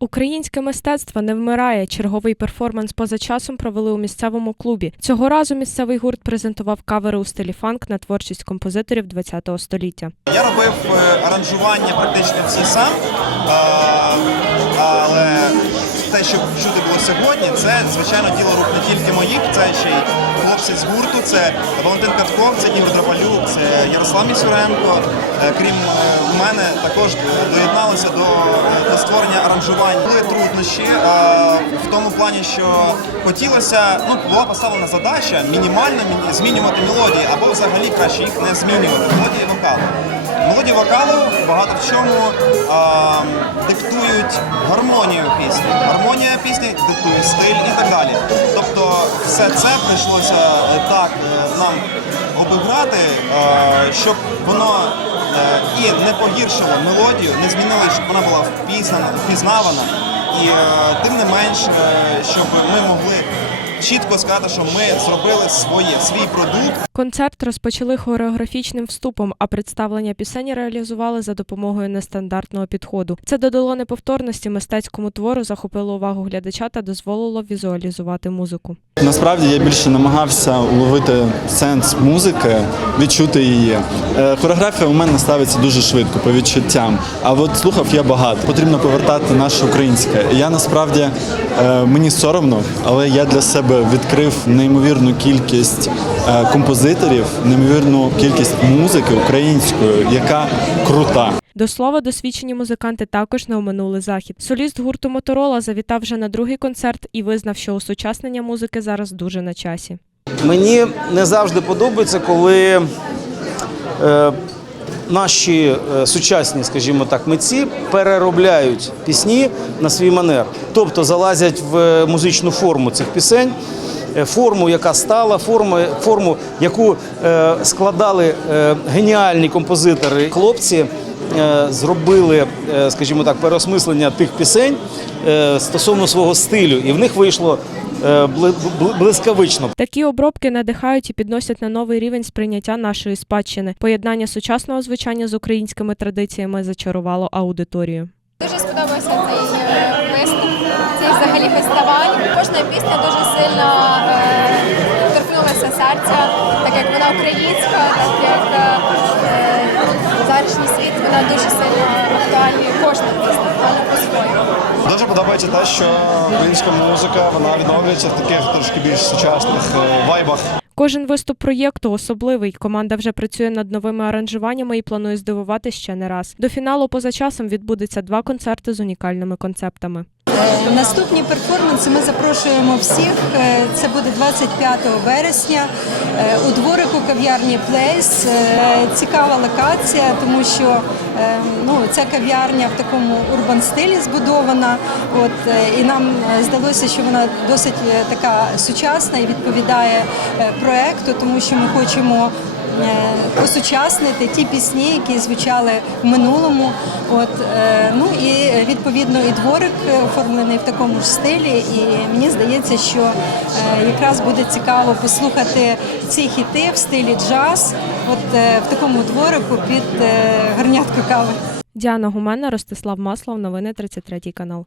Українське мистецтво не вмирає. Черговий перформанс поза часом провели у місцевому клубі. Цього разу місцевий гурт презентував кавери у стилі фанк на творчість композиторів ХХ століття. Я робив е, аранжування практично всі сам, але те, що чути було сьогодні, це звичайно діло рук не тільки моїх, це ще й хлопці з гурту, це Валентин Катков, це Ігор Драпалюк, це Ярослав Місюренко. Е, Крім е, мене, також доєдналися до, до створення аранжувань. Були труднощі е, в тому плані, що хотілося, ну була поставлена задача мінімально змінювати мелодії, або взагалі краще їх не змінювати. Мелодії вокалу. Мелодії вокалу багато в чому а, диктують гармонію пісні. Гармонія пісні диктує стиль і так далі. Тобто все це прийшлося е, так е, нам обіграти, е, щоб воно е, і не погіршило мелодію, не змінили, щоб вона була впізнана, впізнавана. І е, тим не менш, е, щоб ми могли чітко сказати, що ми зробили своє, свій продукт. Концерт розпочали хореографічним вступом, а представлення пісень реалізували за допомогою нестандартного підходу. Це додало неповторності мистецькому твору, захопило увагу глядача та дозволило візуалізувати музику. Насправді я більше намагався уловити сенс музики, відчути її. Е, Хореографія у мене ставиться дуже швидко по відчуттям. А от слухав я багато. Потрібно повертати наше українське. Я насправді е, мені соромно, але я для себе відкрив неймовірну кількість е, композиторів, неймовірну кількість музики української, яка крута. До слова, досвідчені музиканти також не оминули захід. Соліст гурту Моторола завітав вже на другий концерт і визнав, що осучаснення музики зараз дуже на часі. Мені не завжди подобається, коли е, наші е, сучасні, скажімо так, митці переробляють пісні на свій манер, тобто залазять в е, музичну форму цих пісень. е, Форму, яка стала, форму, форму, яку складали геніальні композитори. Хлопці зробили, е, скажімо так, переосмислення тих пісень е, стосовно свого стилю, і в них вийшло е, бли- бли- блискавично. Такі обробки надихають і підносять на новий рівень сприйняття нашої спадщини. Поєднання сучасного звучання з українськими традиціями зачарувало аудиторію. Дуже сподобався цей е, виступ, цей взагалі фестиваль. Кожна пісня дуже сильно е, торкнулася серця, так як вона українська, так як е, світ, вона дуже сильно актуальна. Кожна актуальна по-своєму. Дуже подобається те, що українська музика вона відновлюється в таких трошки більш сучасних е, вайбах. Кожен виступ проєкту особливий. Команда вже працює над новими аранжуваннями і планує здивувати ще не раз. До фіналу поза часом відбудеться два концерти з унікальними концептами. Е, Наступні перформанси ми запрошуємо всіх. Е, Це буде 25 вересня е, у дворику кав'ярні Плейс. Цікава локація, тому що ну, ця кав'ярня в такому урбан стилі збудована. От, і нам здалося, що вона досить така сучасна і відповідає проекту, тому що ми хочемо осучаснити ті пісні, які звучали в минулому. От, е, ну і е, відповідно і дворик е, оформлений в такому ж стилі. І мені здається, що е, якраз буде цікаво послухати ці хіти в стилі джаз, от е, в такому дворику під е, гарнятку кави. Діана Гумена, Ростислав Маслов, новини 33 канал.